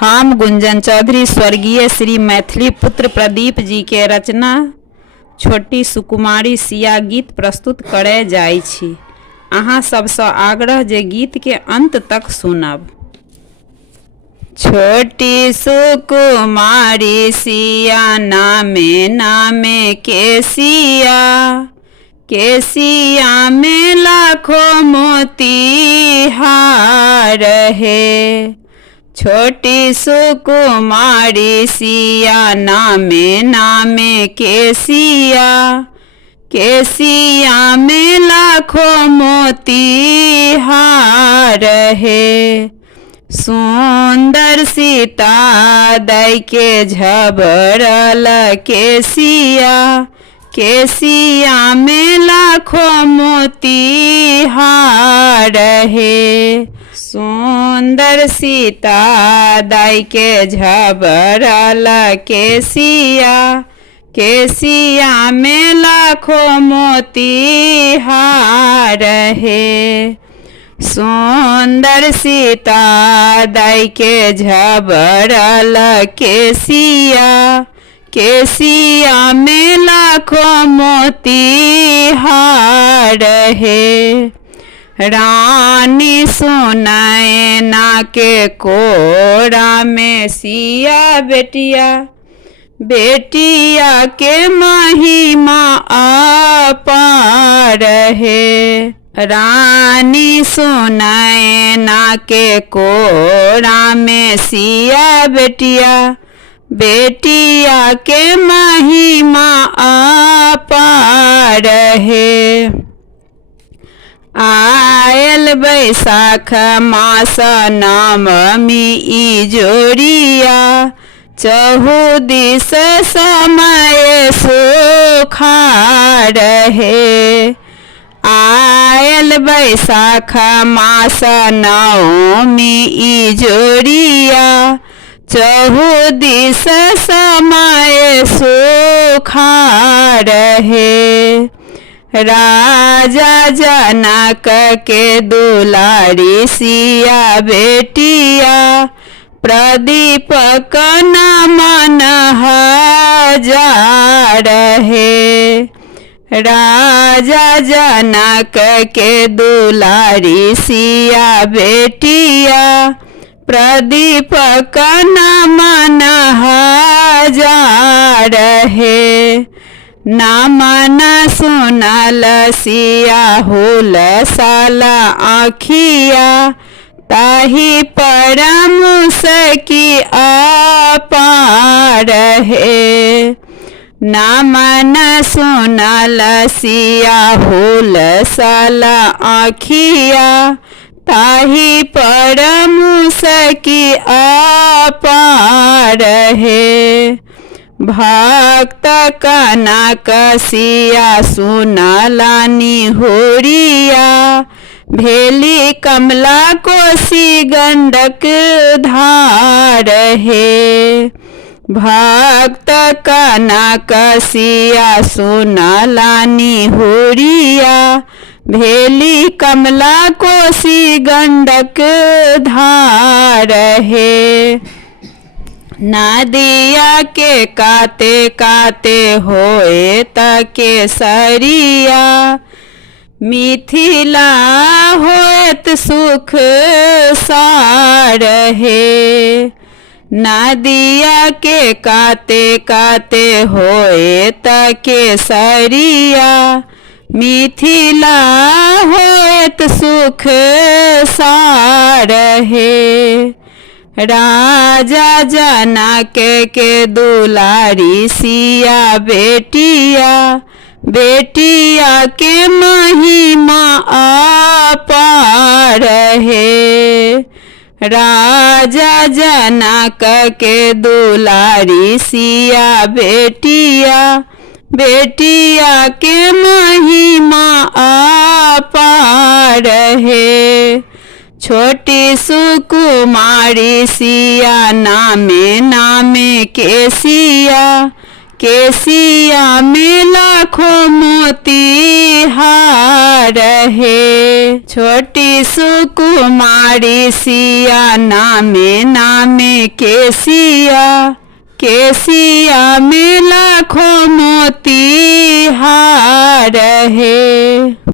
हम गुंजन चौधरी स्वर्गीय श्री मैथिली पुत्र प्रदीप जी के रचना छोटी सुकुमारी सिया गीत प्रस्तुत करे जाय छी। अहाँ सबसँ आग्रह जे गीत के अंत तक सुनब। छोटी सुकुमारी सिया नामे नामे केसिया, केसिया में लाखों मोती हार है। छोटी सुकुमारी सिया नामे नामे केसिया, केसिया में लाखों मोती हार है। सुंदर सीता दई के झबरल केसिया, केसिया में लाखों मोती हार है। सुंदर सीता दाई के झबरल केसिया, केसिया में लाखों मोती हार है। सुंदर सीता दाई के झबरल केसिया, केसिया में लाखों मोती हार है। रानी सुनाए ना के कोरा में सिया बेटिया, बेटिया के महिमा अपार है। रानी सुनाए ना के कोरा में सिया बेटिया, बेटिया के महिमा अपार है। आयल बैसाख मास नवमी जोड़िया, चहु दिस समय सुखार है। आयल बैसाख मास नवमी जोड़िया, चहु दिस समय सुखार है। राजा जनक के दुलारी सिया बेटिया, प्रदीप कन मन हजार है। राजा जनक के दुलारी सिया बेटिया, प्रदीप कन मन हजार है। नामन सुनल सिया हुल साल आखिया, ताही परम सकी अपार है। नामन सुनल सिया हुल साल आखिया, ताही परम सकी अपार है। भक्त कनक सिया सुनलानी होरिया, भेली कमला कोसी गंडक धार है। भक्त कनक सिया सुनलानी होरिया, भेली कमला कोसी गंडक धार है। नदिया के काते काते होए तके सरिया, मिथिला होत सुख सार है। नदिया के काते काते होए तके सरिया, मिथिला होत सुख सार है। राजा जनक के दुलारी सिया बेटिया, बेटिया के महिमा अपार है। राजा जनक के दुलारी सिया बेटिया, बेटिया के महिमा अपार है। छोटी सुकुमारी सिया नामे नामे केसिया, केसिया में लाखों मोती हार है। छोटी सुकुमारी सिया नामे नामे केसिया, केसिया में लाखों मोती हार है।